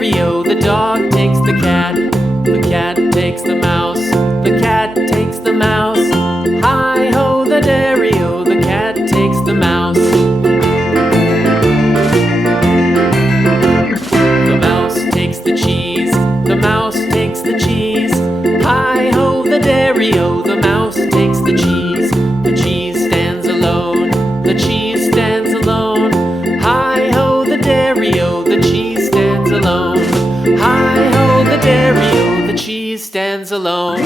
dairy-o, the dog takes the cat. The cat takes the mouse. The cat takes the mouse. Hi-ho, the dairy-o, the cat takes the mouse. The mouse takes the cheese. The mouse takes the cheese. Hi-ho, the dairy-o, the mouse takes the cheese. The cheese stands alone. The cheese stands alone. Hi-ho, the dairy-o, the cheese stands alone. Hi-ho, the dairy-o, the cheese stands alone.